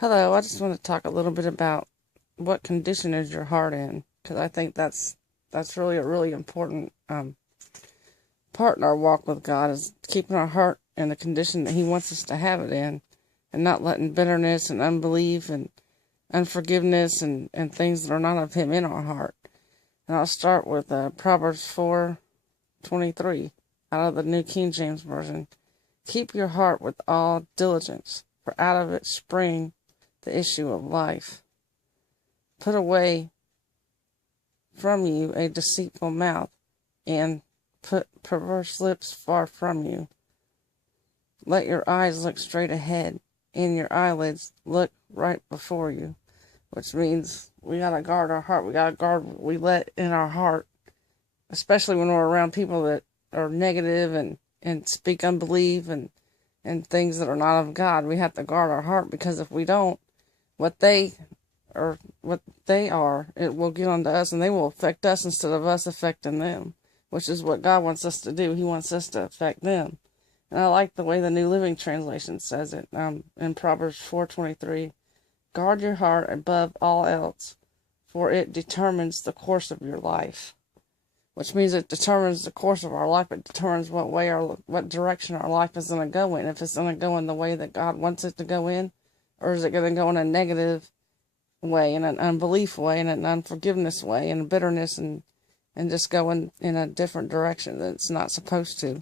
Hello, I just want to talk a little bit about what condition is your heart in, because I think that's really a really important part in our walk with God, is keeping our heart in the condition that He wants us to have it in, and not letting bitterness and unbelief and unforgiveness and things that are not of Him in our heart. And I'll start with Proverbs 4:23 out of the New King James Version. Keep your heart with all diligence, for out of it spring the issue of life. Put away from you a deceitful mouth, and put perverse lips far from you. Let your eyes look straight ahead, and your eyelids look right before you. Which means we gotta guard our heart. We gotta guard what we let in our heart, especially when we're around people that are negative and speak unbelief and things that are not of God. We have to guard our heart, because if we don't, what they are, it will get onto us, and they will affect us instead of us affecting them, which is what God wants us to do. He wants us to affect them. And I like the way the New Living Translation says it in Proverbs 4:23. Guard your heart above all else, for it determines the course of your life. Which means it determines the course of our life. It determines what direction our life is going to go in. If it's going to go in the way that God wants it to go in, or is it going to go in a negative way, in an unbelief way, in an unforgiveness way, in bitterness, and just go in a different direction that it's not supposed to,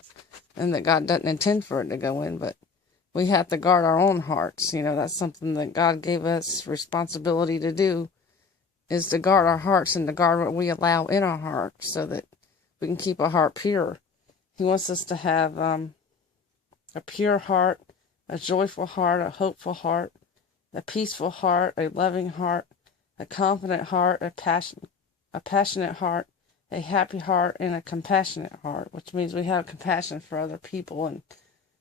and that God doesn't intend for it to go in. But we have to guard our own hearts. That's something that God gave us responsibility to do, is to guard our hearts and to guard what we allow in our hearts, so that we can keep our heart pure. He wants us to have a pure heart, a joyful heart, a hopeful heart, a peaceful heart, a loving heart, a confident heart, a passionate heart, a happy heart, and a compassionate heart, which means we have compassion for other people, and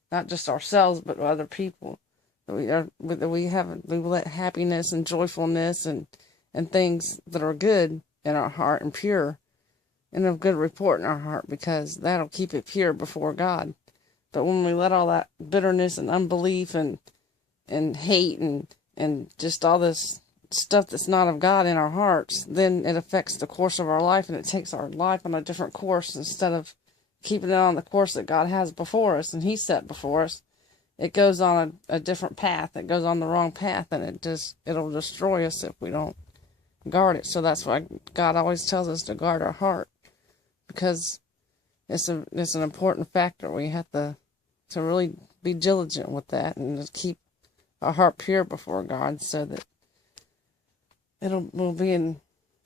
not just ourselves, but other people. We let happiness and joyfulness and things that are good in our heart and pure and of good report in our heart, because that'll keep it pure before God. But when we let all that bitterness and unbelief and hate and just all this stuff that's not of God in our hearts, then it affects the course of our life, and it takes our life on a different course. Instead of keeping it on the course that God has before us and He set before us, it goes on a different path. It goes on the wrong path, and it'll destroy us if we don't guard it. So that's why God always tells us to guard our heart, because it's an important factor. We have to really be diligent with that, and just keep our heart pure before God, so that we'll be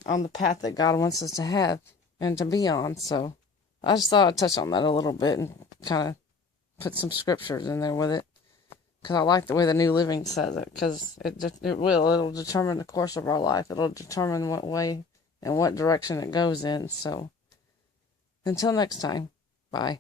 on the path that God wants us to have and to be on. So I just thought I'd touch on that a little bit and kind of put some scriptures in there with it, because I like the way the New Living says it, because it'll determine the course of our life. It'll determine what way and what direction it goes in. So until next time, bye.